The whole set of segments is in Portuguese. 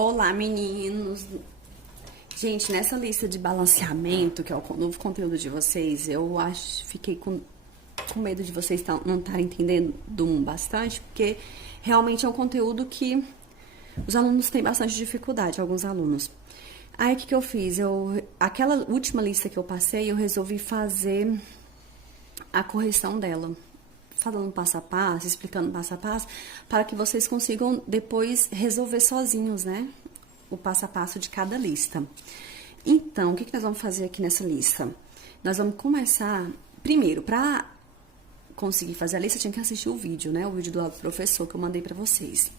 Olá, meninos! Gente, nessa lista de balanceamento, que é o novo conteúdo de vocês, fiquei com medo de vocês não estarem entendendo bastante, porque realmente é um conteúdo que os alunos têm bastante dificuldade, alguns alunos. Aí, o que eu fiz? Aquela última lista que eu passei, eu resolvi fazer a correção dela, falando passo a passo, explicando passo a passo, para que vocês consigam depois resolver sozinhos, né? O passo a passo de cada lista. Então, o que nós vamos fazer aqui nessa lista? Nós vamos começar, primeiro, para conseguir fazer a lista, tinha que assistir o vídeo, né? O vídeo do lado do professor que eu mandei para vocês.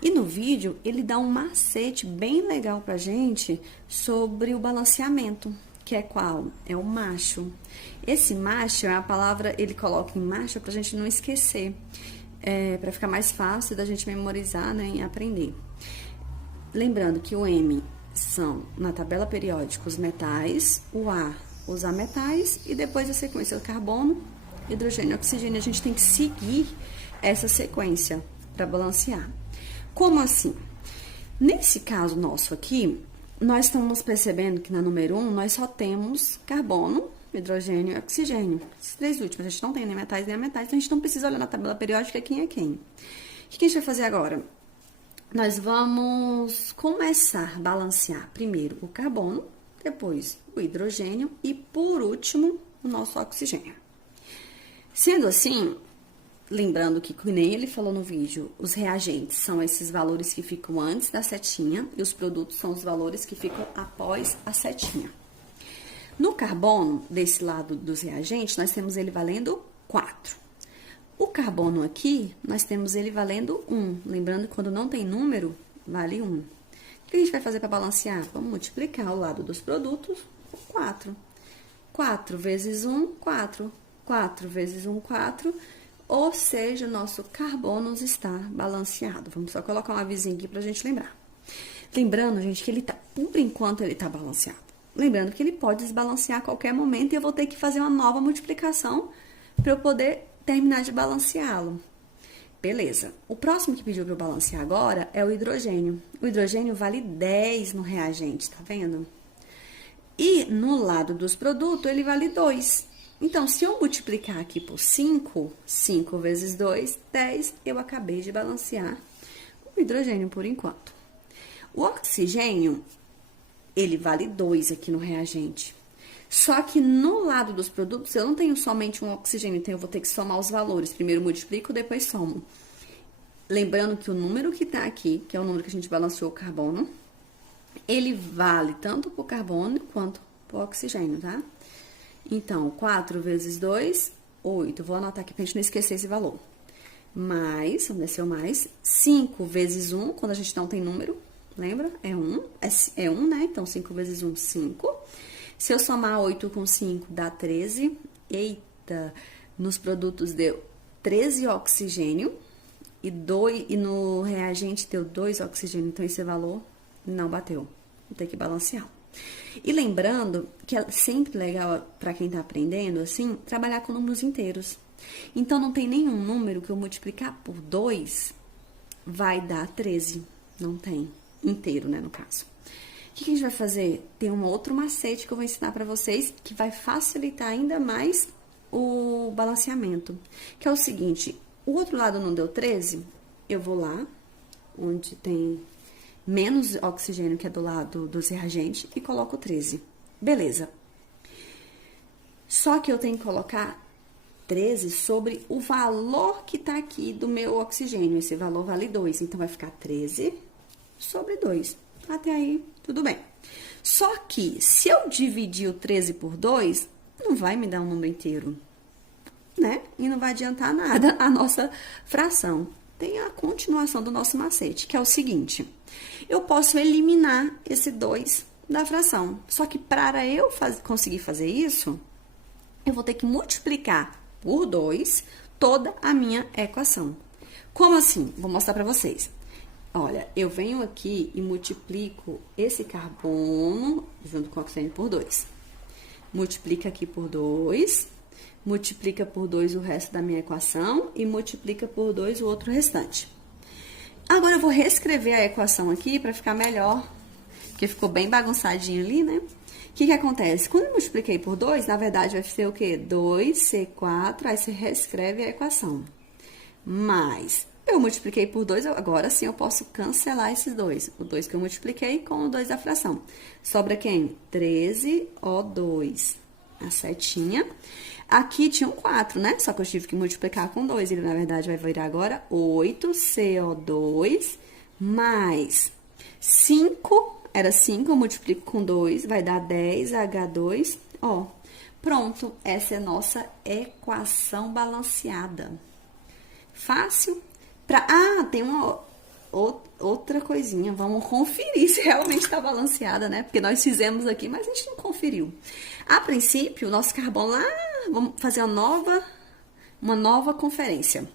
E no vídeo, ele dá um macete bem legal pra gente sobre o balanceamento, que é qual? É o macho. Esse macho é a palavra, ele coloca em macho pra gente não esquecer, pra ficar mais fácil da gente memorizar, né, e aprender. Lembrando que o M são, na tabela periódica, os metais, o A, os ametais, e depois a sequência do carbono, hidrogênio e oxigênio. A gente tem que seguir essa sequência para balancear. Como assim? Nesse caso nosso aqui, nós estamos percebendo que na número 1, nós só temos carbono, hidrogênio e oxigênio. Esses três últimos, a gente não tem nem metais nem ametais, então a gente não precisa olhar na tabela periódica quem é quem. O que a gente vai fazer agora? Nós vamos começar a balancear primeiro o carbono, depois o hidrogênio e, por último, o nosso oxigênio. Sendo assim, lembrando que nem ele falou no vídeo, os reagentes são esses valores que ficam antes da setinha e os produtos são os valores que ficam após a setinha. No carbono, desse lado dos reagentes, nós temos ele valendo 4. O carbono aqui, nós temos ele valendo 1. Lembrando que quando não tem número, vale 1. O que a gente vai fazer para balancear? Vamos multiplicar o lado dos produtos por 4. 4 vezes 1, 4. 4 vezes 1, 4. Ou seja, o nosso carbono está balanceado. Vamos só colocar um avisinho aqui pra gente lembrar. Lembrando, gente, que por enquanto ele tá balanceado. Lembrando que ele pode desbalancear a qualquer momento e eu vou ter que fazer uma nova multiplicação para eu poder terminar de balanceá-lo. Beleza. O próximo que pediu para eu balancear agora é o hidrogênio. O hidrogênio vale 10 no reagente, tá vendo? E no lado dos produtos, ele vale 2. Então, se eu multiplicar aqui por 5, 5 vezes 2, 10, eu acabei de balancear o hidrogênio por enquanto. O oxigênio, ele vale 2 aqui no reagente. Só que no lado dos produtos, eu não tenho somente um oxigênio, então eu vou ter que somar os valores. Primeiro multiplico, depois somo. Lembrando que o número que tá aqui, que é o número que a gente balanceou o carbono, ele vale tanto pro carbono quanto pro oxigênio, tá? Então, 4 vezes 2, 8. Vou anotar aqui pra gente não esquecer esse valor. Mais, vamos descer o mais, 5 vezes 1, quando a gente não tem número, lembra? É 1, é 1, né? Então, 5 vezes 1, 5. Se eu somar 8 com 5, dá 13. Eita, nos produtos deu 13 oxigênio e no reagente deu 2 oxigênio. Então, esse valor não bateu. Vou ter que balancear. E lembrando que é sempre legal para quem tá aprendendo, assim, trabalhar com números inteiros. Então, não tem nenhum número que eu multiplicar por 2 vai dar 13. Não tem. Inteiro, né, no caso. O que a gente vai fazer? Tem um outro macete que eu vou ensinar para vocês que vai facilitar ainda mais o balanceamento. Que é o seguinte, o outro lado não deu 13, eu vou lá, onde tem menos oxigênio, que é do lado dos reagentes, e coloco 13. Beleza. Só que eu tenho que colocar 13 sobre o valor que tá aqui do meu oxigênio. Esse valor vale 2, então vai ficar 13 sobre 2. Até aí, tudo bem. Só que, se eu dividir o 13 por 2, não vai me dar um número inteiro, né? E não vai adiantar nada a nossa fração. Tem a continuação do nosso macete, que é o seguinte. Eu posso eliminar esse 2 da fração. Só que para eu conseguir fazer isso, eu vou ter que multiplicar por 2 toda a minha equação. Como assim? Vou mostrar para vocês. Olha, eu venho aqui e multiplico esse carbono junto com o oxigênio por 2. Multiplica aqui por 2, multiplica por 2 o resto da minha equação e multiplica por 2 o outro restante. Agora eu vou reescrever a equação aqui para ficar melhor, porque ficou bem bagunçadinho ali, né? O que acontece? Quando eu multipliquei por 2, na verdade vai ser o quê? 2C4, aí você reescreve a equação. Mas eu multipliquei por 2, agora sim eu posso cancelar esses dois. O 2 que eu multipliquei com o 2 da fração. Sobra quem? 13O2. A setinha. Aqui tinha um 4, né? Só que eu tive que multiplicar com 2. Ele, na verdade, vai virar agora 8CO2 mais 5. Era 5, eu multiplico com 2, vai dar 10H2. Ó, pronto. Essa é a nossa equação balanceada. Fácil? Tem uma outra coisinha. Vamos conferir se realmente está balanceada, né? Porque nós fizemos aqui, mas a gente não conferiu. A princípio, o nosso carbono lá... Vamos fazer uma nova conferência.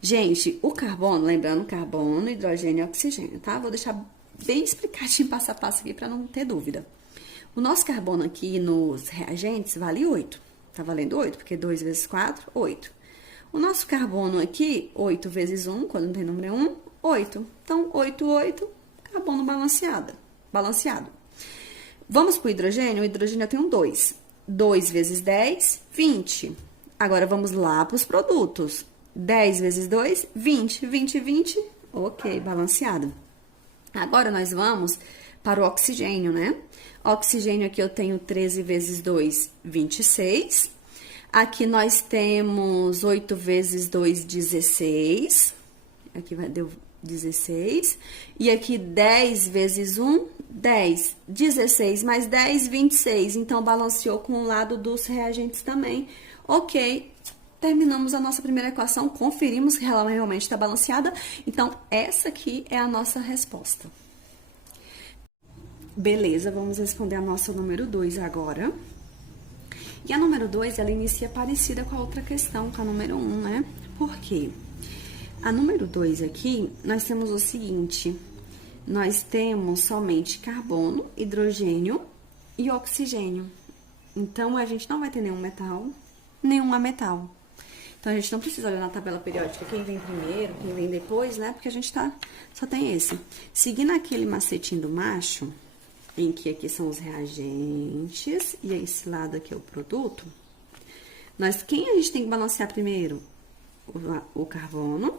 Gente, o carbono, lembrando, carbono, hidrogênio e oxigênio, tá? Vou deixar bem explicadinho passo a passo aqui para não ter dúvida. O nosso carbono aqui nos reagentes vale 8. Tá valendo 8, porque 2 vezes 4, 8. O nosso carbono aqui, 8 vezes 1, quando não tem número 1, 8. Então, 8, 8, carbono balanceado. Vamos para o hidrogênio? O hidrogênio eu tenho 2. 2 vezes 10, 20. Agora, vamos lá para os produtos. 10 vezes 2, 20. 20, 20, ok, balanceado. Agora, nós vamos para o oxigênio, né? Oxigênio aqui eu tenho 13 vezes 2, 26. Aqui nós temos 8 vezes 2, 16. Aqui deu 16. E aqui 10 vezes 1, 10. 16 mais 10, 26. Então, balanceou com o lado dos reagentes também. Ok, terminamos a nossa primeira equação, conferimos que ela realmente está balanceada. Então, essa aqui é a nossa resposta. Beleza, vamos responder a nossa número 2 agora. E a número 2, ela inicia parecida com a outra questão, com a número 1, né? Por quê? A número 2 aqui, nós temos o seguinte, nós temos somente carbono, hidrogênio e oxigênio. Então, a gente não vai ter nenhum metal, nenhum ametal. Então, a gente não precisa olhar na tabela periódica quem vem primeiro, quem vem depois, né? Porque a gente só tem esse. Seguindo aquele macetinho do macho, em que aqui são os reagentes e esse lado aqui é o produto, quem a gente tem que balancear primeiro? O carbono,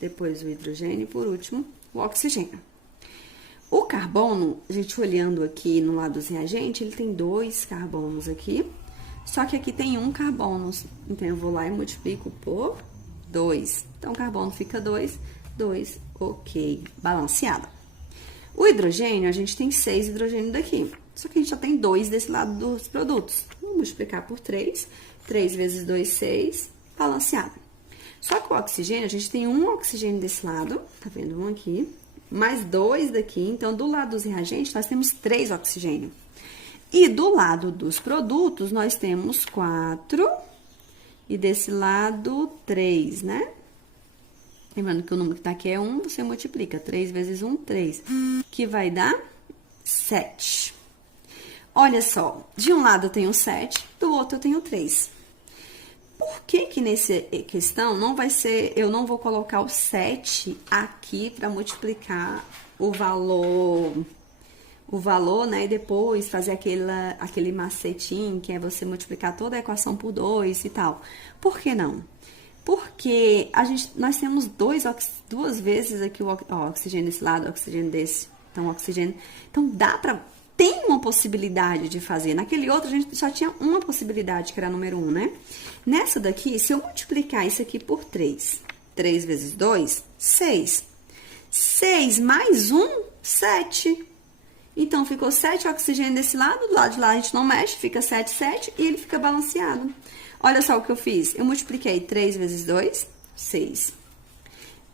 depois o hidrogênio e, por último, o oxigênio. O carbono, a gente olhando aqui no lado dos reagentes, ele tem 2 carbonos aqui, só que aqui tem 1 carbono. Então, eu vou lá e multiplico por 2. Então, o carbono fica 2, 2, ok, balanceado. O hidrogênio, a gente tem 6 hidrogênio daqui, só que a gente já tem 2 desse lado dos produtos. Vamos multiplicar por 3, 3 vezes 2, 6, balanceado. Só que o oxigênio, a gente tem 1 oxigênio desse lado, tá vendo? 1 aqui, mais 2 daqui. Então, do lado dos reagentes, nós temos 3 oxigênio. E do lado dos produtos, nós temos 4. E desse lado, 3, né? Lembrando que o número que tá aqui é 1, você multiplica. 3 vezes 1, 3. Que vai dar 7. Olha só, de um lado eu tenho 7, do outro eu tenho 3. Por que nessa questão não vai ser, eu não vou colocar o 7 aqui para multiplicar o valor, né, e depois fazer aquele macetinho, que é você multiplicar toda a equação por 2 e tal. Por que não? Porque nós temos duas vezes aqui o oxigênio desse lado, o oxigênio desse. Então, oxigênio. Então, tem uma possibilidade de fazer. Naquele outro, a gente só tinha uma possibilidade, que era a número 1, né? Nessa daqui, se eu multiplicar isso aqui por 3, 3 vezes 2, 6. 6 mais 1, 7. Então, ficou 7 oxigênio desse lado, do lado de lá a gente não mexe, fica 7, 7, e ele fica balanceado. Olha só o que eu fiz. Eu multipliquei 3 vezes 2, 6.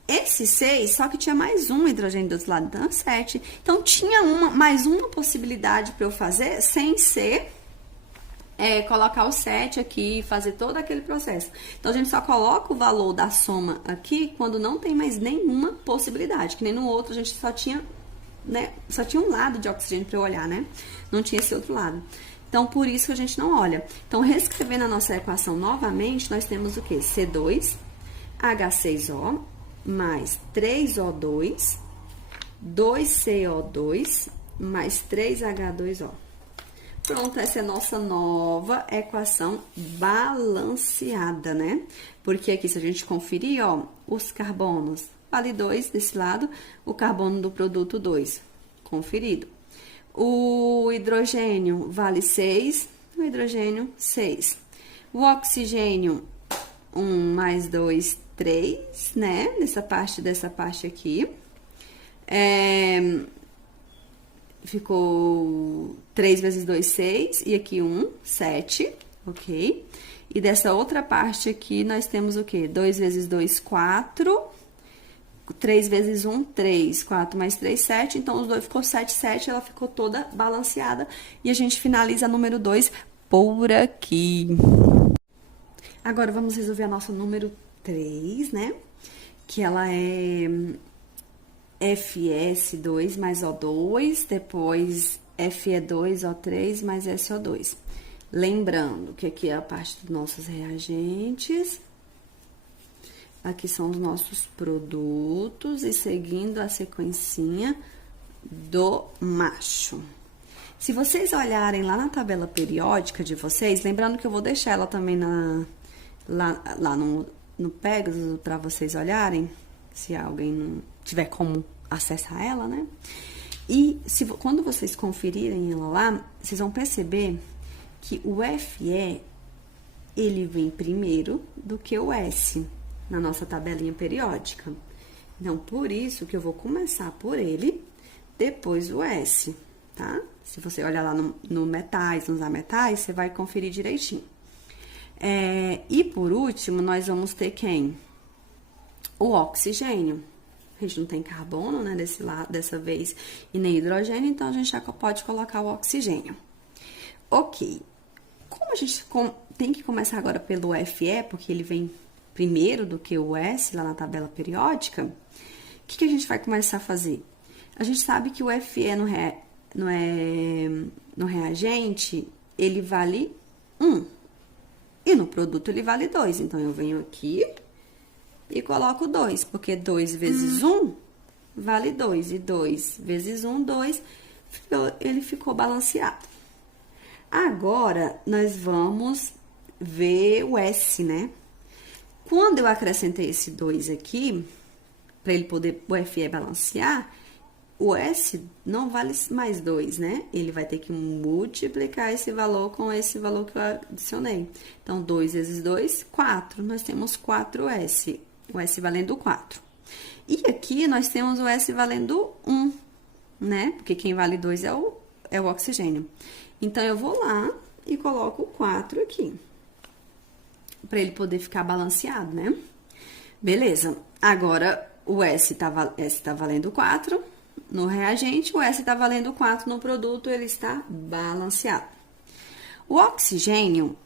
Esse 6, só que tinha mais um hidrogênio do outro lado, então 7. Então, tinha mais uma possibilidade para eu fazer, sem ser colocar o 7 aqui e fazer todo aquele processo. Então, a gente só coloca o valor da soma aqui quando não tem mais nenhuma possibilidade. Que nem no outro, a gente só tinha, né, só tinha um lado de oxigênio para eu olhar, né? Não tinha esse outro lado. Então, por isso que a gente não olha. Então, reescrevendo a nossa equação novamente, nós temos o quê? C2, H6O, mais 3O2, 2CO2, mais 3H2O. Pronto, essa é a nossa nova equação balanceada, né? Porque aqui, se a gente conferir, ó, os carbonos, vale 2 desse lado, o carbono do produto 2, conferido. O hidrogênio vale 6, o hidrogênio 6. O oxigênio, 1 mais 2, 3, né? Dessa parte aqui. Ficou 3 vezes 2, 6, e aqui 1, 7, ok? E dessa outra parte aqui, nós temos o quê? 2 vezes 2, 4, 3 vezes 1, 3, 4 mais 3, 7, então os dois ficou 7, 7, ela ficou toda balanceada, e a gente finaliza a número 2 por aqui. Agora, vamos resolver a nossa número 3, né? Que ela é FS2 mais O2, depois Fe2O3 mais SO2. Lembrando que aqui é a parte dos nossos reagentes, aqui são os nossos produtos e seguindo a sequencinha do macho. Se vocês olharem lá na tabela periódica de vocês, lembrando que eu vou deixar ela também lá no Pegasus para vocês olharem, se alguém não tiver como acessar ela, né? E quando vocês conferirem ela lá, vocês vão perceber que o Fe, ele vem primeiro do que o S na nossa tabelinha periódica. Então, por isso que eu vou começar por ele, depois o S, tá? Se você olhar lá no metais, nos ametais, você vai conferir direitinho. E por último, nós vamos ter quem? O oxigênio. A gente não tem carbono, né, dessa vez, e nem hidrogênio, então a gente já pode colocar o oxigênio. Ok. Como a gente tem que começar agora pelo Fe, porque ele vem primeiro do que o S lá na tabela periódica, o que a gente vai começar a fazer? A gente sabe que o Fe no reagente, ele vale 1. E no produto ele vale 2. Então, eu venho aqui e coloco 2, porque 2 vezes 1 vale 2. E 2 vezes 1, 2, ele ficou balanceado. Agora, nós vamos ver o S, né? Quando eu acrescentei esse 2 aqui, para ele poder, o Fe balancear, o S não vale mais 2, né? Ele vai ter que multiplicar esse valor com esse valor que eu adicionei. Então, 2 vezes 2, 4. Nós temos 4S. O S valendo 4. E aqui nós temos o S valendo 1, né? Porque quem vale 2 é o oxigênio. Então, eu vou lá e coloco o 4 aqui. Para ele poder ficar balanceado, né? Beleza. Agora, o S tá valendo 4 no reagente, o S tá valendo 4 no produto, ele está balanceado. O oxigênio,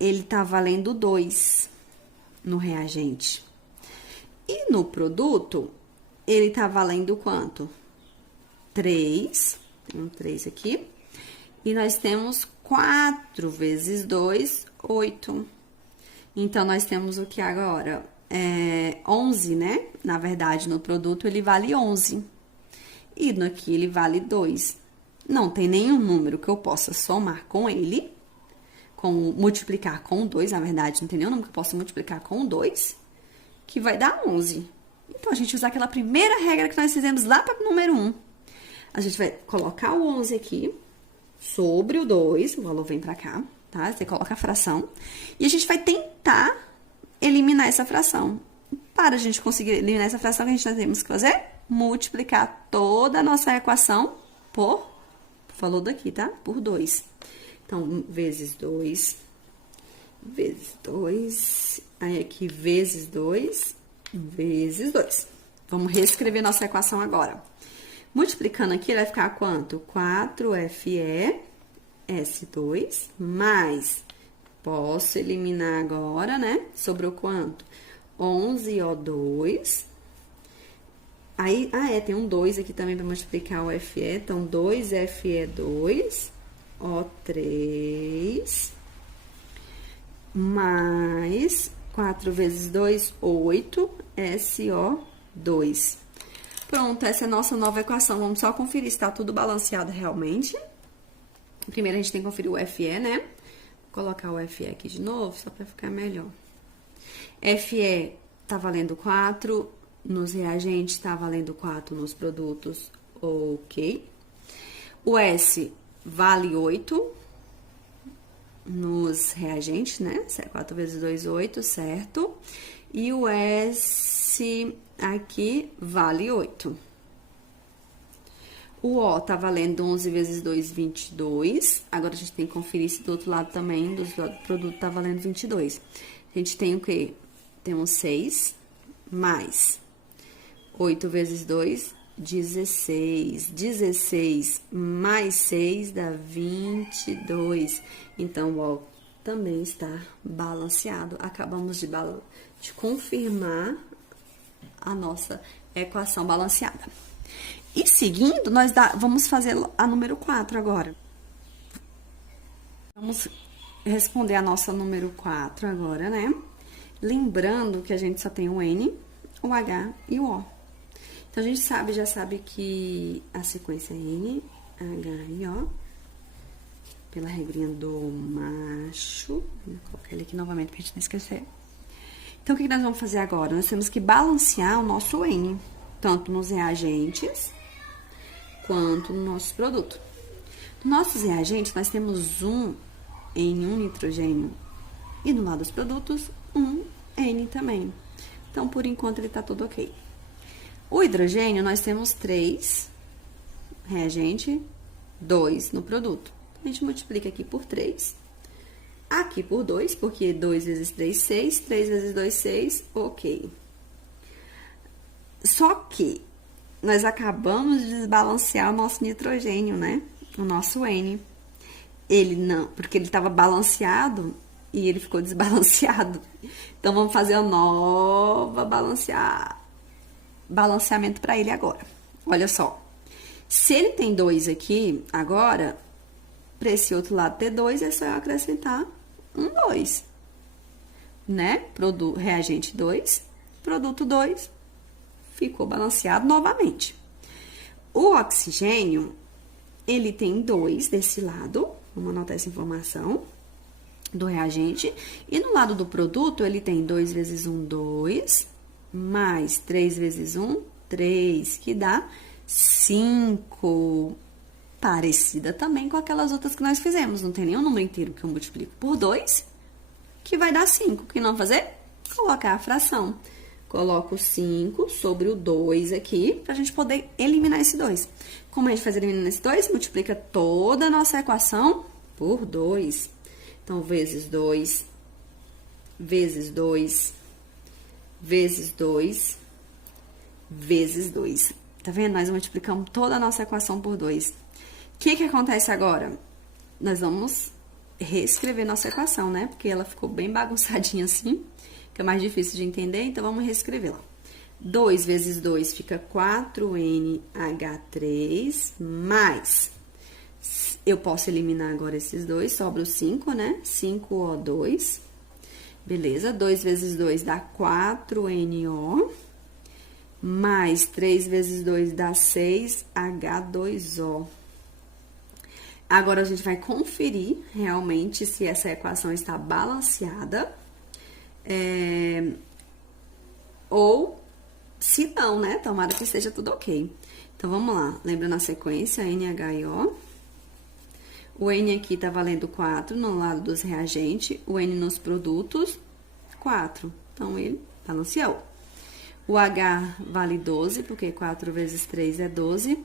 ele tá valendo 2 no reagente. E no produto, ele tá valendo quanto? 3. Tem um 3 aqui. E nós temos 4 vezes 2, 8. Então, nós temos o que agora? 11, né? Na verdade, no produto, ele vale 11. E aqui, ele vale 2. Não tem nenhum número que eu possa somar com ele, multiplicar com 2, na verdade, não tem nenhum número que eu possa multiplicar com 2, que vai dar 11. Então, a gente usa aquela primeira regra que nós fizemos lá para o número 1. A gente vai colocar o 11 aqui, sobre o 2, o valor vem para cá, tá? Você coloca a fração. E a gente vai tentar eliminar essa fração. Para a gente conseguir eliminar essa fração, o que a gente temos que fazer? Multiplicar toda a nossa equação por valor daqui, tá? Por 2. Então, vezes 2, vezes 2, aí aqui vezes 2, vezes 2. Vamos reescrever nossa equação agora. Multiplicando aqui, ele vai ficar quanto? 4Fe S2 mais, posso eliminar agora, né? Sobrou quanto? 11O2. Aí, tem um 2 aqui também para multiplicar o Fe, então 2Fe2, O3, mais 4 vezes 2, 8, SO2. Pronto, essa é a nossa nova equação. Vamos só conferir se tá tudo balanceado realmente. Primeiro, a gente tem que conferir o FE, né? Vou colocar o FE aqui de novo, só pra ficar melhor. FE tá valendo 4, nos reagentes tá valendo 4 nos produtos, ok. O S vale 8 nos reagentes, né? 4 vezes 2, 8, certo? E o S aqui vale 8. O O tá valendo 11 vezes 2, 22. Agora, a gente tem que conferir se do outro lado também, do outro lado do produto, tá valendo 22. A gente tem o quê? Temos 6 mais 8 vezes 2, 16. 16 mais 6 dá 22. Então, o O também está balanceado. Acabamos de confirmar a nossa equação balanceada. E seguindo, nós vamos fazer a número 4 agora. Vamos responder a nossa número 4 agora, né? Lembrando que a gente só tem o N, o H e o O. Então, a gente já sabe que a sequência é N, H e O. Pela regrinha do macho. Vou colocar ele aqui novamente pra gente não esquecer. Então, o que nós vamos fazer agora? Nós temos que balancear o nosso N, tanto nos reagentes quanto no nosso produto. Nos nossos reagentes, nós temos um N, um nitrogênio, e no lado dos produtos, um N também. Então, por enquanto, ele tá tudo ok. O hidrogênio, nós temos 3 reagente, 2 no produto. A gente multiplica aqui por 3, aqui por 2, porque 2 vezes 3, 6, 3 vezes 2, 6, ok. Só que nós acabamos de desbalancear o nosso nitrogênio, né? O nosso N. Ele não, porque ele estava balanceado e ele ficou desbalanceado. Então, vamos fazer a nova balanceamento para ele agora. Olha só. Se ele tem 2 aqui, agora, para esse outro lado ter 2, é só eu acrescentar um 2. Né? Reagente 2, produto 2. Ficou balanceado novamente. O oxigênio, ele tem 2 desse lado. Vamos anotar essa informação do reagente. E no lado do produto, ele tem 2 vezes 1, 2. Mais 3 vezes 1, 3. Que dá 5. Parecida também com aquelas outras que nós fizemos. Não tem nenhum número inteiro que eu multiplico por 2, que vai dar 5. O que nós vamos fazer? Colocar a fração. Coloco 5 sobre o 2 aqui, pra gente poder eliminar esse 2. Como a gente faz eliminando esse 2? Multiplica toda a nossa equação por 2. Então, vezes 2, vezes 2, vezes 2, vezes 2. Tá vendo? Nós multiplicamos toda a nossa equação por 2. O que acontece agora? Nós vamos reescrever nossa equação, né? Porque ela ficou bem bagunçadinha assim. Que é mais difícil de entender, então vamos reescrevê-la. 2 vezes 2 fica 4NH3, mais... Eu posso eliminar agora esses 2, sobra o 5, né? 5O2. Beleza, 2 vezes 2 dá 4NO, mais 3 vezes 2 dá 6H2O. Agora, a gente vai conferir realmente se essa equação está balanceada. Ou se não, né? Tomara que esteja tudo ok. Então, vamos lá. Lembrando a sequência, NHIO. O N aqui tá valendo 4 no lado dos reagentes. O N nos produtos, 4. Então, ele balanceou. O H vale 12, porque 4 vezes 3 é 12.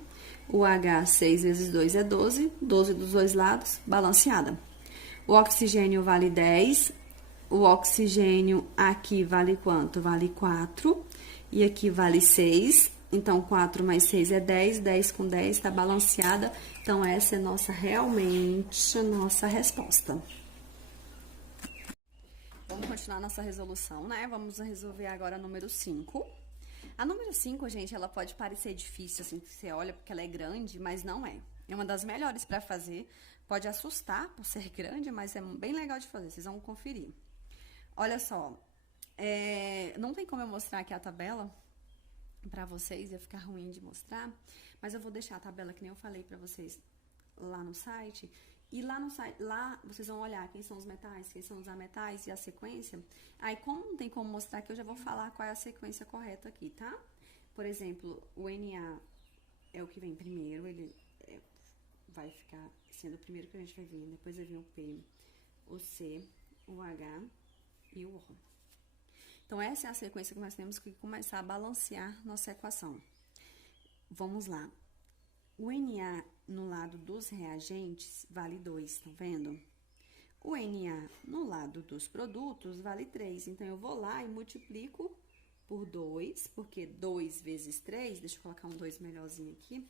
O H, 6 vezes 2 é 12. 12 dos dois lados, balanceada. O oxigênio vale 10. O oxigênio aqui vale quanto? Vale 4. E aqui vale 6. Então, 4 mais 6 é 10. 10 com 10 está balanceada. Então, essa é realmente a nossa resposta. Vamos continuar nossa resolução, né? Vamos resolver agora a número 5. A número 5, gente, ela pode parecer difícil, assim, que você olha, porque ela é grande, mas não é. É uma das melhores para fazer. Pode assustar por ser grande, mas é bem legal de fazer. Vocês vão conferir. Olha só, Não tem como eu mostrar aqui a tabela pra vocês, ia ficar ruim de mostrar, mas eu vou deixar a tabela que nem eu falei pra vocês lá no site. E lá no site, lá vocês vão olhar quem são os metais, quem são os ametais e a sequência. Aí, como não tem como mostrar aqui, eu já vou falar qual é a sequência correta aqui, tá? Por exemplo, o Na é o que vem primeiro, ele vai ficar sendo o primeiro que a gente vai ver. Depois vai vir o P, o C, o H e o O. Então, essa é a sequência que nós temos que começar a balancear nossa equação. Vamos lá. O Na no lado dos reagentes vale 2, tá vendo? O Na no lado dos produtos vale 3. Então, eu vou lá e multiplico por 2, porque 2 vezes 3, deixa eu colocar um 2 melhorzinho aqui,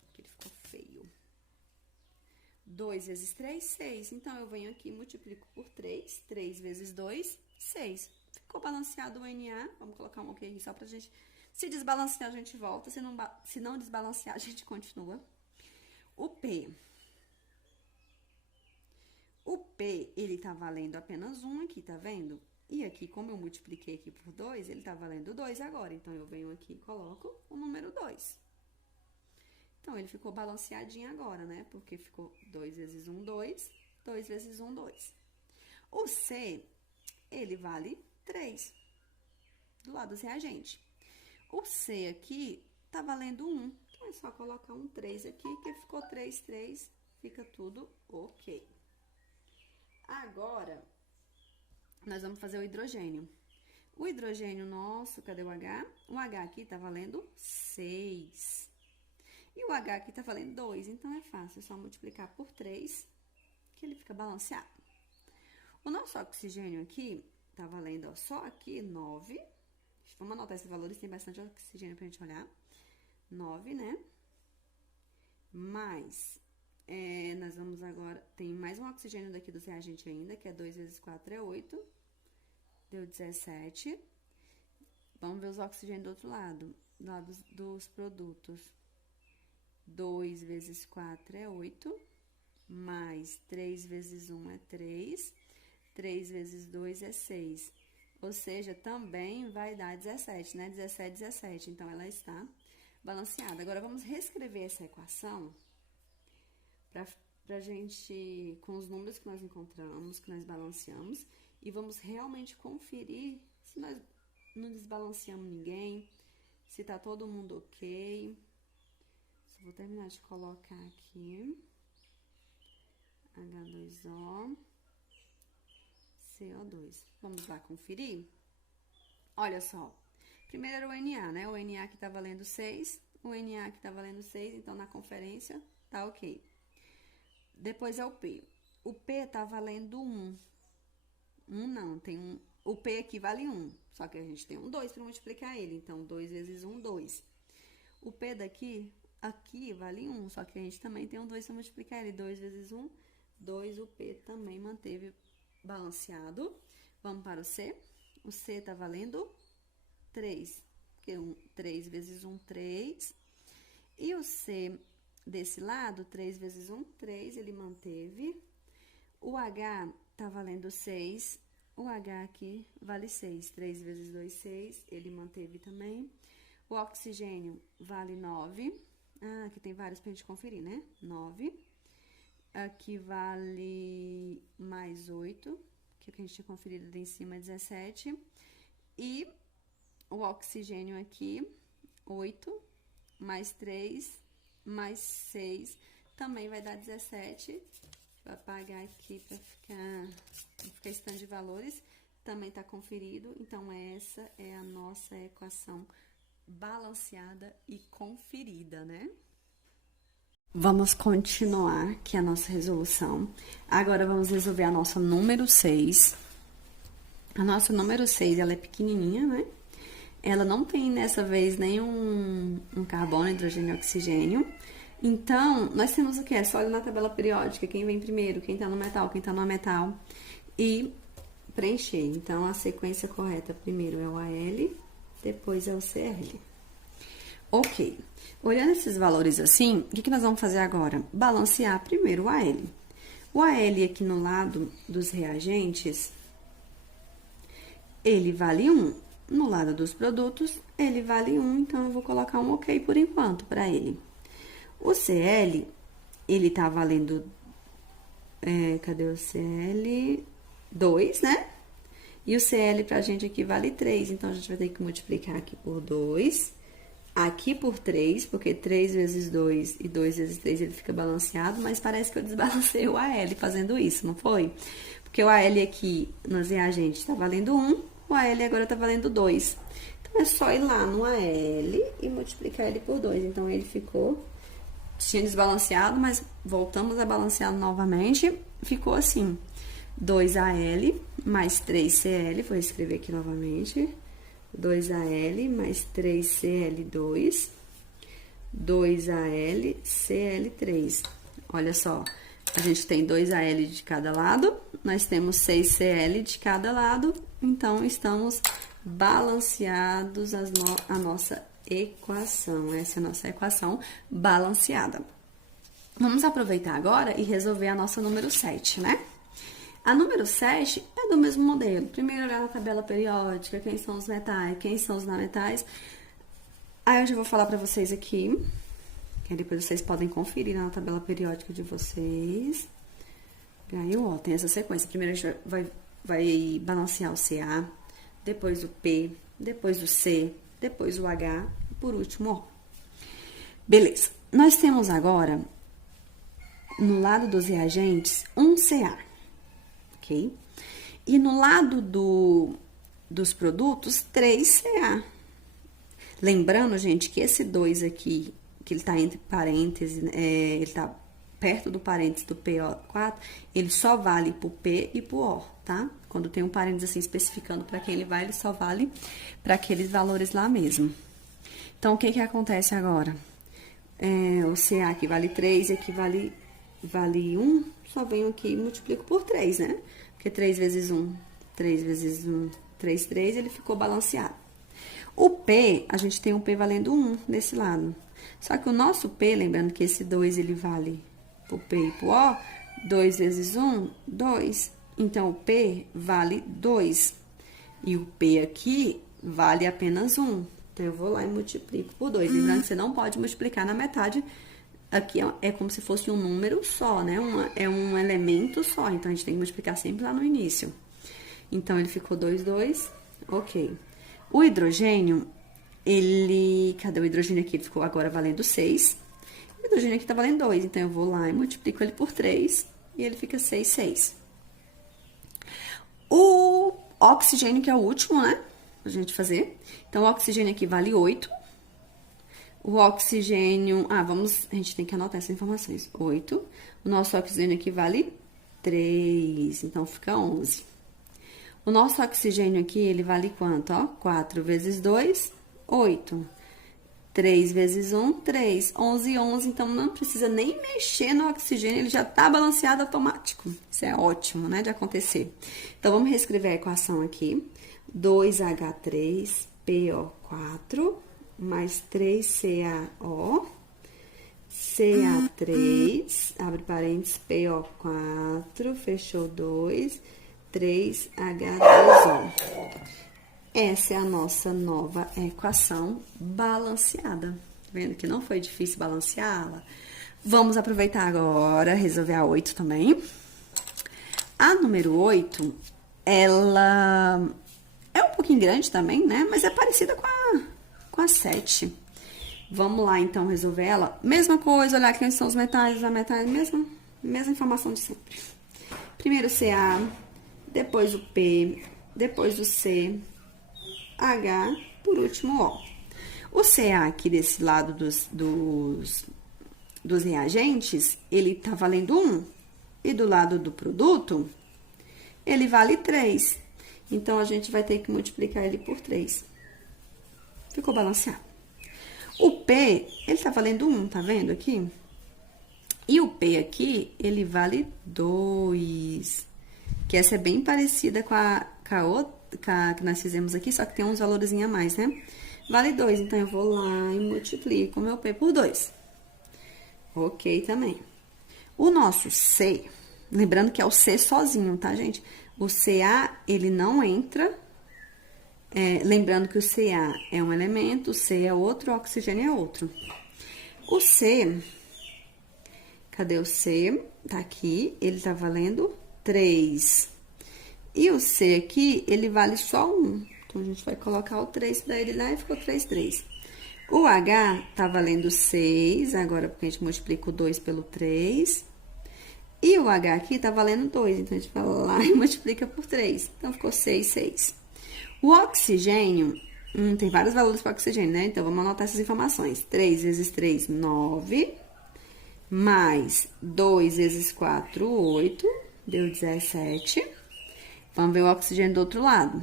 porque ele ficou feio. 2 vezes 3, 6. Então, eu venho aqui e multiplico por 3. 3 vezes 2, 6. Ficou balanceado o Na. Vamos colocar um ok aqui só pra gente... Se desbalancear, a gente volta. Se não desbalancear, a gente continua. O P. O P, ele tá valendo apenas 1 aqui, tá vendo? E aqui, como eu multipliquei aqui por 2, ele tá valendo 2 agora. Então, eu venho aqui e coloco o número 2. Então, ele ficou balanceadinho agora, né? Porque ficou 2 vezes 1, 2. 2 vezes 1, 2. O C, ele vale 3. Do lado dos reagentes. O C aqui tá valendo 1. Então, é só colocar um 3 aqui, que ficou 3, 3. Fica tudo ok. Agora, nós vamos fazer o hidrogênio. O hidrogênio nosso, cadê o H? O H aqui tá valendo 6. E o H aqui tá valendo 2, então é fácil, é só multiplicar por 3, que ele fica balanceado. O nosso oxigênio aqui tá valendo, ó, só aqui 9. Vamos anotar esses valores, tem bastante oxigênio pra gente olhar. 9, né? Mais, nós vamos agora, tem mais um oxigênio daqui dos reagentes ainda, que é 2 vezes 4 é 8. Deu 17. Vamos ver os oxigênios do outro lado, do lado dos produtos. 2 vezes 4 é 8, mais 3 vezes 1 é 3, 3 vezes 2 é 6. Ou seja, também vai dar 17, né? 17, 17. Então, ela está balanceada. Agora, vamos reescrever essa equação pra gente, com os números que nós encontramos, que nós balanceamos, e vamos realmente conferir se nós não desbalanceamos ninguém, se tá todo mundo ok. Só vou terminar de colocar aqui. H2O, CO2. Vamos lá conferir? Olha só. Primeiro era o Na, né? O Na que tá valendo 6, o Na que tá valendo 6, então na conferência tá ok. Depois é o P. O P tá valendo 1. 1 não, tem um... O P aqui vale 1, só que a gente tem um 2 para multiplicar ele, então 2 vezes 1, 2. O P daqui, aqui vale 1, só que a gente também tem um 2 para multiplicar ele, 2 vezes 1, 2. O P também manteve balanceado. Vamos para o C. O C tá valendo 3, porque 3 vezes 1, 3. E o C desse lado, 3 vezes 1, 3, ele manteve. O H tá valendo 6. O H aqui vale 6. 3 vezes 2, 6. Ele manteve também. O oxigênio vale 9. Ah, aqui tem vários pra gente conferir, né? 9. Aqui vale mais 8, que é o que a gente tinha conferido ali em cima, 17. E o oxigênio aqui, 8, mais 3, mais 6, também vai dar 17. Vou apagar aqui para ficar stand de valores. Também tá conferido. Então, essa é a nossa equação balanceada e conferida, né? Vamos continuar aqui a nossa resolução. Agora, vamos resolver a nossa número 6. A nossa número 6, ela é pequenininha, né? Ela não tem, dessa vez, nenhum carbono, hidrogênio e oxigênio. Então, nós temos o quê? É só olhar na tabela periódica, quem vem primeiro, quem tá no metal, quem tá no ametal, e preencher. Então, a sequência correta primeiro é o Al, depois é o Cl. Ok. Olhando esses valores assim, o que nós vamos fazer agora? Balancear primeiro o Al. O Al aqui no lado dos reagentes, ele vale 1. No lado dos produtos, ele vale 1, então eu vou colocar um ok por enquanto para ele. O CL, ele tá valendo, cadê o CL? 2, né? E o CL pra gente aqui vale 3, então a gente vai ter que multiplicar aqui por 2, aqui por 3, porque 3 vezes 2 e 2 vezes 3 ele fica balanceado, mas parece que eu desbalancei o AL fazendo isso, não foi? Porque o AL aqui nos reagentes tá valendo 1, o AL agora tá valendo 2. Então, é só ir lá no AL e multiplicar ele por 2. Então, ele ficou, tinha desbalanceado, mas voltamos a balancear novamente, ficou assim, 2AL mais 3CL, vou escrever aqui novamente, 2AL mais 3CL2, 2AL, CL3. Olha só, a gente tem 2AL de cada lado, nós temos 6CL de cada lado, então estamos balanceados a nossa equação. Essa é a nossa equação balanceada. Vamos aproveitar agora e resolver a nossa número 7, né? A número 7 é do mesmo modelo. Primeiro olhar na tabela periódica, quem são os metais, quem são os não metais. Aí eu já vou falar pra vocês aqui, que depois vocês podem conferir na tabela periódica de vocês. Aí, ó, tem essa sequência. Primeiro a gente vai balancear o Ca, depois o P, depois o C, depois o H e por último o O. Beleza. Nós temos agora, no lado dos reagentes, um Ca. Ok? E no lado dos produtos, 3CA. Lembrando, gente, que esse 2 aqui, que ele tá entre parênteses, ele tá perto do parênteses do PO4, ele só vale pro P e pro O, tá? Quando tem um parênteses assim especificando para quem ele vai, ele só vale para aqueles valores lá mesmo. Então, o que que acontece agora? O CA aqui vale 3 e aqui vale 1, só venho aqui e multiplico por 3, né? Porque 3 vezes 1, 3 vezes 1, 3, 3, ele ficou balanceado. O P, a gente tem um P valendo 1 desse lado. Só que o nosso P, lembrando que esse 2, ele vale pro P e pro O, 2 vezes 1, 2. Então, o P vale 2. E o P aqui vale apenas 1. Então, eu vou lá e multiplico por 2. Lembrando que você não pode multiplicar na metade. Aqui é como se fosse um número só, né? É um elemento só. Então, a gente tem que multiplicar sempre lá no início. Então, ele ficou 2, 2. Ok. O hidrogênio, cadê o hidrogênio aqui? Ele ficou agora valendo 6. O hidrogênio aqui tá valendo 2. Então, eu vou lá e multiplico ele por 3. E ele fica 6, 6. O oxigênio, que é o último, né? Pra gente fazer. Então, o oxigênio aqui vale 8. O oxigênio... a gente tem que anotar essas informações. 8. O nosso oxigênio aqui vale 3. Então, fica 11. O nosso oxigênio aqui, ele vale quanto? Ó, 4 vezes 2, 8. 3 vezes 1, 3. 11, 11. Então, não precisa nem mexer no oxigênio, ele já tá balanceado automático. Isso é ótimo, né, de acontecer. Então, vamos reescrever a equação aqui. 2H3PO4 mais 3CaO, Ca3, abre parênteses, PO4, fechou 2, 3H2O. Essa é a nossa nova equação balanceada. Tá vendo que não foi difícil balanceá-la? Vamos aproveitar agora, resolver a 8 também. A número 8, ela é um pouquinho grande também, né? Mas é parecida com a 7. Vamos lá, então, resolver ela. Mesma coisa, olhar quem são os metais, mesma informação de sempre. Primeiro o Ca, depois o P, depois o C, H, por último O. O Ca aqui desse lado dos reagentes, ele tá valendo 1. E do lado do produto, ele vale 3. Então, a gente vai ter que multiplicar ele por 3. Ficou balanceado. O P, ele tá valendo 1, tá vendo aqui? E o P aqui, ele vale 2. Que essa é bem parecida com a outra que nós fizemos aqui, só que tem uns valores a mais, né? Vale 2, então eu vou lá e multiplico o meu P por 2. Ok também. O nosso C, lembrando que é o C sozinho, tá, gente? O Ca, ele não entra Lembrando que o Ca é um elemento, o C é outro, o oxigênio é outro. O C, cadê o C? Tá aqui, ele tá valendo 3. E o C aqui, ele vale só 1. Então, a gente vai colocar o 3 pra ele lá e ficou 3, 3. O H tá valendo 6, agora porque a gente multiplica o 2 pelo 3. E o H aqui tá valendo 2, então a gente vai lá e multiplica por 3. Então, ficou 6, 6. O oxigênio, tem vários valores para oxigênio, né? Então, vamos anotar essas informações. 3 vezes 3, 9. Mais 2 vezes 4, 8. Deu 17. Vamos ver o oxigênio do outro lado.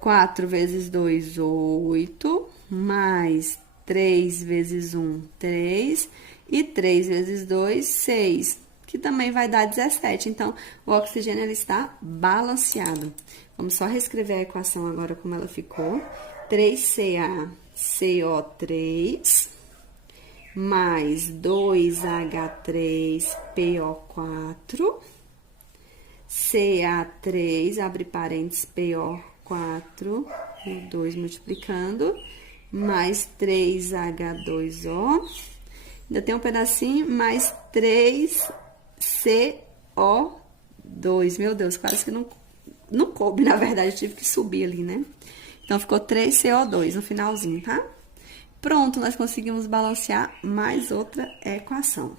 4 vezes 2, 8. Mais 3 vezes 1, 3. E 3 vezes 2, 6. Que também vai dar 17. Então, o oxigênio ele está balanceado. Vamos só reescrever a equação agora como ela ficou. 3CaCO3 mais 2H3PO4 Ca3, abre parênteses, PO4, 2 multiplicando, mais 3H2O, ainda tem um pedacinho, mais 3CO2, meu Deus, quase que não coube, na verdade, tive que subir ali, né? Então, ficou 3CO2 no finalzinho, tá? Pronto, nós conseguimos balancear mais outra equação.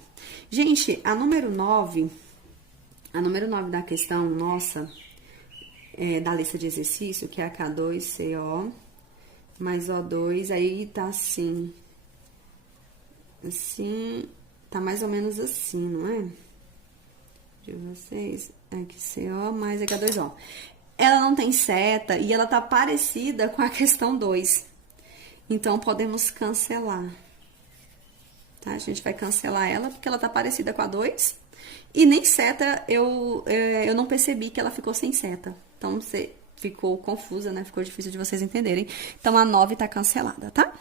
Gente, a número 9 da questão nossa, da lista de exercício, que é a K2CO mais O2, aí tá assim, tá mais ou menos assim, não é? De vocês, aqui CO mais H2O. Ela não tem seta e ela tá parecida com a questão 2. Então, podemos cancelar. Tá? A gente vai cancelar ela porque ela tá parecida com a 2. E nem seta, eu não percebi que ela ficou sem seta. Então, você ficou confusa, né? Ficou difícil de vocês entenderem. Então, a 9 tá cancelada, tá?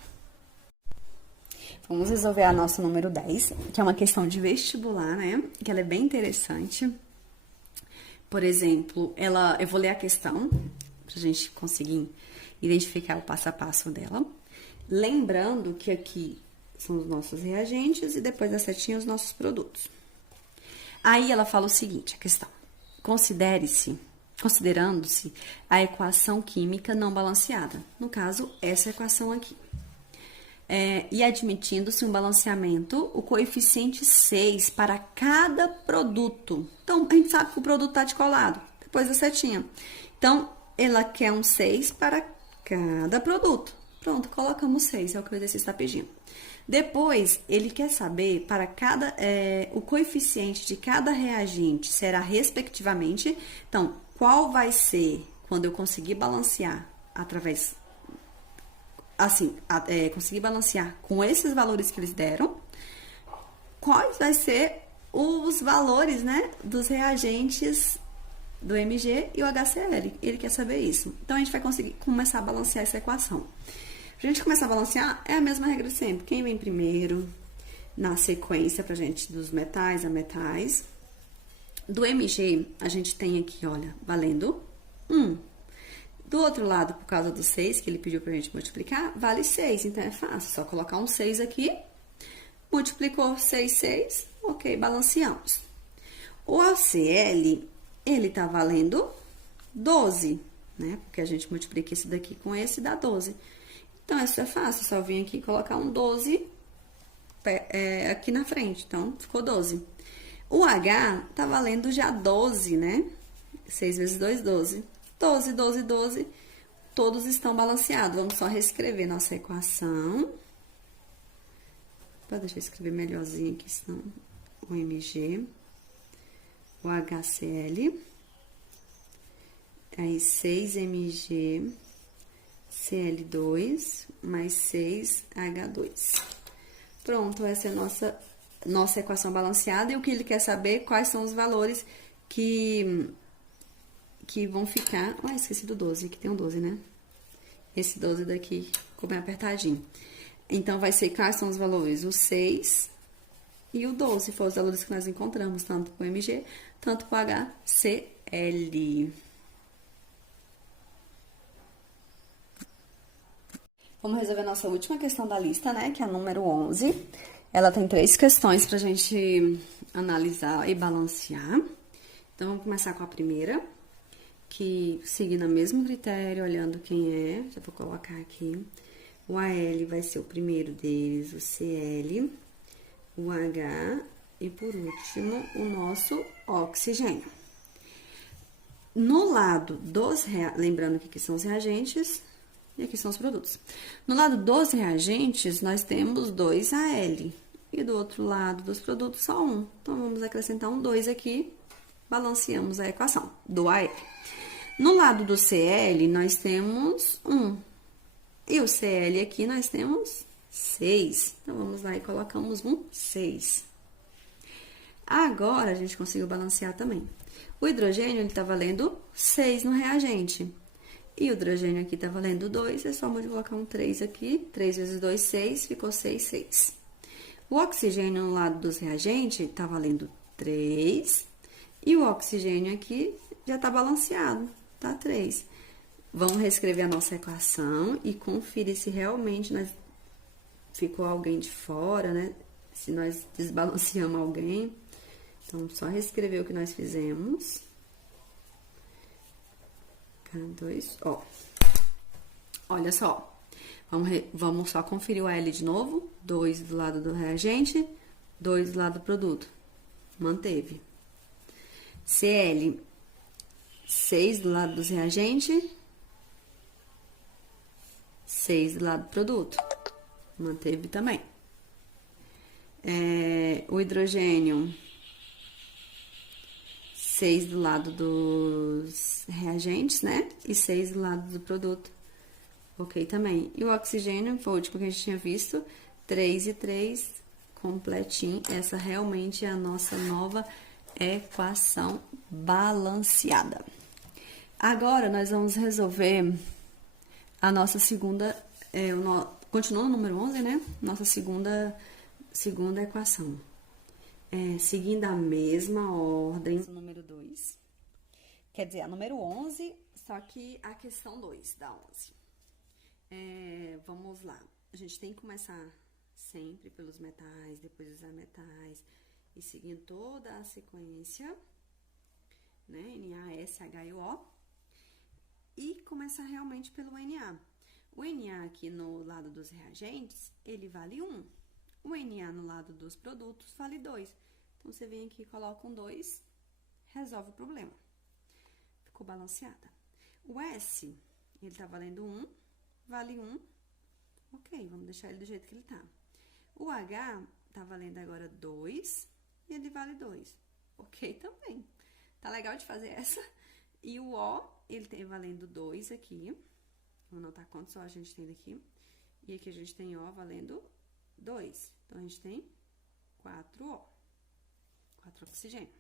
Vamos resolver a nossa número 10, que é uma questão de vestibular, né? Que ela é bem interessante. Por exemplo, eu vou ler a questão, pra gente conseguir identificar o passo a passo dela. Lembrando que aqui são os nossos reagentes e depois da setinha os nossos produtos. Aí ela fala o seguinte, a questão. Considerando-se a equação química não balanceada. No caso, essa equação aqui. E admitindo-se um balanceamento, o coeficiente 6 para cada produto. Então, a gente sabe que o produto está descolado, depois da setinha. Então, ela quer um 6 para cada produto. Pronto, colocamos 6, é o que o exercício está pedindo. Depois, ele quer saber para o coeficiente de cada reagente será respectivamente. Então, qual vai ser quando eu conseguir balancear através, assim, conseguir balancear com esses valores que eles deram, quais vai ser os valores, né, dos reagentes do Mg e o HCl. Ele quer saber isso. Então, a gente vai conseguir começar a balancear essa equação. Pra gente começar a balancear, é a mesma regra de sempre. Quem vem primeiro na sequência pra gente dos metais a metais. Do Mg, a gente tem aqui, olha, valendo 1. Do outro lado, por causa do 6, que ele pediu pra gente multiplicar, vale 6. Então, é fácil, só colocar um 6 aqui. Multiplicou 6, 6. Ok, balanceamos. O HCl, ele tá valendo 12, né? Porque a gente multiplica esse daqui com esse e dá 12. Então, isso é fácil, só vim aqui e colocar um 12 aqui na frente. Então, ficou 12. O H tá valendo já 12, né? 6 vezes 2, 12. 12, 12, 12. Todos estão balanceados. Vamos só reescrever nossa equação. Deixa eu escrever melhorzinho aqui, senão o Mg, o HCl. Aí, 6Mg... Cl2 mais 6H2. Pronto, essa é a nossa equação balanceada. E o que ele quer saber, quais são os valores que vão ficar... esqueci do 12, aqui tem um 12, né? Esse 12 daqui ficou bem apertadinho. Então, vai ser quais são os valores? O 6 e o 12 foram os valores que nós encontramos, tanto para o Mg, tanto para o HCl. Vamos resolver a nossa última questão da lista, né? Que é a número 11. Ela tem 3 questões pra gente analisar e balancear. Então, vamos começar com a primeira, que seguindo o mesmo critério, olhando quem é. Já vou colocar aqui. O AL vai ser o primeiro deles, o CL, o H e, por último, o nosso oxigênio. No lado dos lembrando que aqui são os reagentes e aqui são os produtos. No lado dos reagentes, nós temos 2 AL. E do outro lado dos produtos, só 1. Então, vamos acrescentar um 2 aqui, balanceamos a equação do AL. No lado do CL, nós temos 1. E o CL aqui, nós temos 6. Então, vamos lá e colocamos um 6. Agora, a gente conseguiu balancear também. O hidrogênio, ele tá valendo 6 no reagente. E o hidrogênio aqui tá valendo 2, é só colocar um 3 aqui. 3 vezes 2, 6, ficou 6, 6. O oxigênio no lado dos reagentes tá valendo 3. E o oxigênio aqui já tá balanceado, tá 3. Vamos reescrever a nossa equação e conferir se realmente ficou alguém de fora, né? Se nós desbalanceamos alguém. Então, só reescrever o que nós fizemos. K2, ó. Olha só. Vamos só conferir o L de novo. 2 do lado do reagente, 2 do lado do produto. Manteve. CL, 6 do lado dos reagentes, 6 do lado do produto. Manteve também. O hidrogênio, 6 do lado dos reagentes, né? E 6 do lado do produto. Ok também. E o oxigênio, foi o último que a gente tinha visto, 3 e 3, completinho. Essa realmente é a nossa nova equação balanceada. Agora, nós vamos resolver a nossa segunda, continuando no número 11, né? Nossa segunda equação. Seguindo a mesma ordem. Número 2. Quer dizer, a número 11, só que a questão 2 da 11. Vamos lá. A gente tem que começar sempre pelos metais, depois os ametais, e seguindo toda a sequência, né? Na, S, H e O. E começar realmente pelo Na. O Na aqui no lado dos reagentes, ele vale 1. O Na no lado dos produtos vale 2. Então, você vem aqui e coloca um 2, resolve o problema. Ficou balanceada. O S, ele tá valendo 1, vale 1. Ok, vamos deixar ele do jeito que ele tá. O H tá valendo agora 2 e ele vale 2. Ok também. Tá legal de fazer essa. E o O, ele tem valendo 2 aqui. Vamos anotar quantos O a gente tem daqui. E aqui a gente tem O valendo 2. Então, a gente tem 4 O. 4 oxigênio.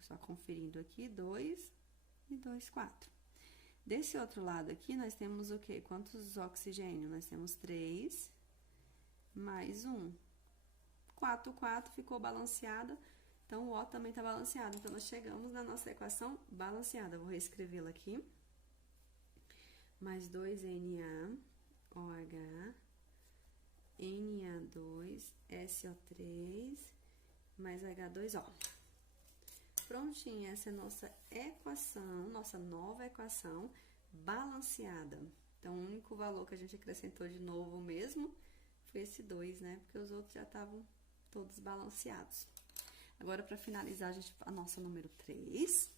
Só conferindo aqui, 2 e 2, 4. Desse outro lado aqui, nós temos o quê? Quantos oxigênio? Nós temos 3 mais 1. 4, 4, ficou balanceada. Então, o O também está balanceado. Então, nós chegamos na nossa equação balanceada. Vou reescrevê-la aqui. Mais 2 NaOH, Na2, SO3, mais H2O. Prontinho, essa é a nossa equação, nossa nova equação balanceada. Então, o único valor que a gente acrescentou de novo mesmo foi esse 2, né? Porque os outros já estavam todos balanceados. Agora, para finalizar, a nossa número 3.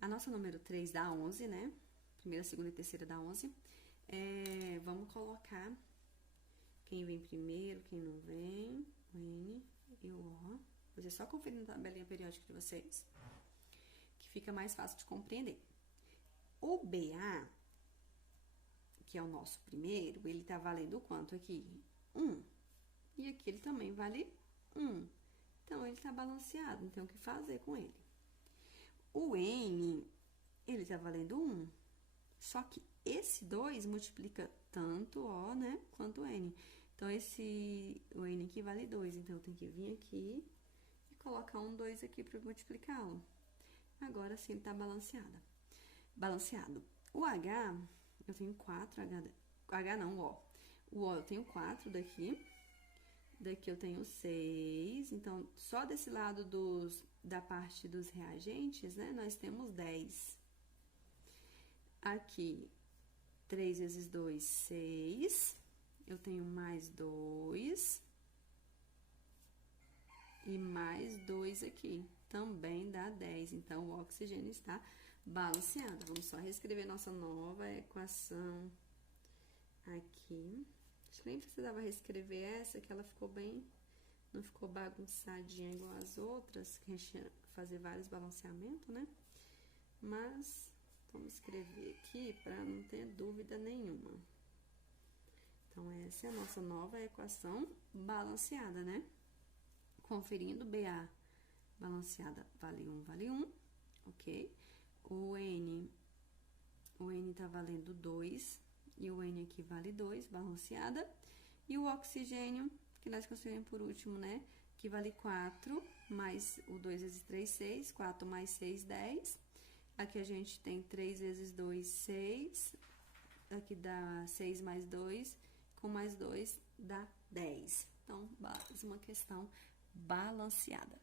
A nossa número 3 dá 11, né? Primeira, segunda e terceira dá 11. Vamos colocar quem vem primeiro, quem não vem, o N e o O. Vou só conferir na tabelinha periódica de vocês, que fica mais fácil de compreender. O BA, que é o nosso primeiro, ele tá valendo quanto aqui? 1. E aqui ele também vale 1. Então, ele tá balanceado, não tem o que fazer com ele. O N, ele tá valendo 1. Só que esse 2 multiplica tanto O, né, quanto o N. Então, o N aqui vale 2. Então, eu tenho que vir aqui e colocar um 2 aqui para multiplicá-lo. Agora sim, tá balanceado. O H, eu tenho 4 H não, O. O O eu tenho 4 daqui. Daqui eu tenho 6. Então, só desse lado da parte dos reagentes, né, nós temos 10. Aqui, 3 vezes 2, 6. Eu tenho mais 2. E mais 2 aqui. Também dá 10. Então, o oxigênio está balanceado. Vamos só reescrever nossa nova equação aqui. Acho que nem precisava reescrever essa, que ela ficou bem... Não ficou bagunçadinha igual as outras, que a gente ia fazer vários balanceamentos, né? Mas, vamos escrever aqui para não ter dúvida nenhuma. Então, essa é a nossa nova equação balanceada, né? Conferindo, BA balanceada vale 1, ok? O N tá valendo 2, e o N aqui vale 2, balanceada. E o oxigênio, que nós construímos por último, né? Que vale 4, mais o 2 vezes 3, 6, 4 mais 6, 10. Aqui a gente tem 3 vezes 2, 6. Aqui dá 6 mais 2, com mais 2 dá 10. Então, mais uma questão balanceada.